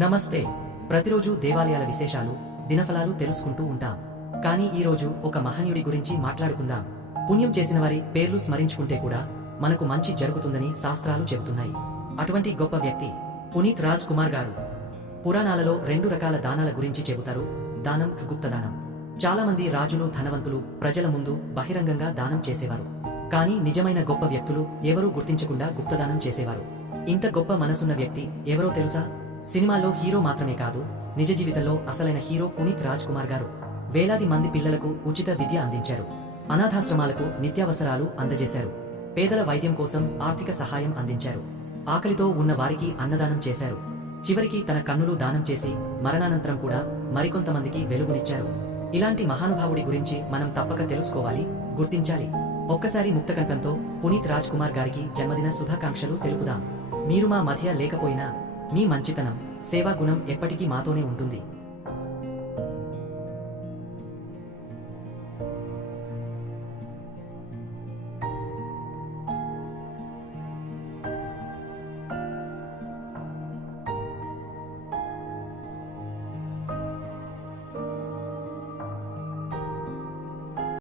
నమస్తే. ప్రతిరోజు దేవాలయాల విశేషాలు, దినఫలాలు తెలుసుకుంటూ ఉంటాం. కానీ ఈరోజు ఒక మహనీయుడి గురించి మాట్లాడుకుందాం. పుణ్యం చేసిన వారి పేర్లు స్మరించుకుంటే కూడా మనకు మంచి జరుగుతుందని శాస్త్రాలు చెబుతున్నాయి. అటువంటి గొప్ప వ్యక్తి పునీత్ రాజ్ కుమార్ గారు. పురాణాలలో 2 రకాల దానాల గురించి చెబుతారు. దానం, గుప్తదానం. చాలా మంది రాజులు, ధనవంతులు ప్రజల ముందు బహిరంగంగా దానం చేసేవారు. కానీ నిజమైన గొప్ప వ్యక్తులు ఎవరూ గుర్తించకుండా గుప్తదానం చేసేవారు. ఇంత గొప్ప మనసున్న వ్యక్తి ఎవరో తెలుసా? సినిమాల్లో హీరో మాత్రమే కాదు, నిజ జీవితంలో అసలైన హీరో పునీత్ రాజ్ కుమార్ గారు. వేలాది మంది పిల్లలకు ఉచిత విద్య అందించారు. అనాథాశ్రమాలకు నిత్యావసరాలు అందజేశారు. పేదల వైద్యం కోసం ఆర్థిక సహాయం అందించారు. ఆకలితో ఉన్న వారికి అన్నదానం చేశారు. చివరికి తన కన్నులు దానం చేసి మరణానంతరం కూడా మరికొంతమందికి వెలుగునిచ్చారు. ఇలాంటి మహానుభావుడి గురించి మనం తప్పక తెలుసుకోవాలి, గుర్తించాలి. ఒక్కసారి ముక్తకంఠంతో పునీత్ రాజ్ కుమార్ గారికి జన్మదిన శుభాకాంక్షలు తెలుపుదాం. మీరు మా మధ్య లేకపోయినా మీ మంచితనం, సేవా గుణం ఎప్పటికీ మాతోనే ఉంటుంది.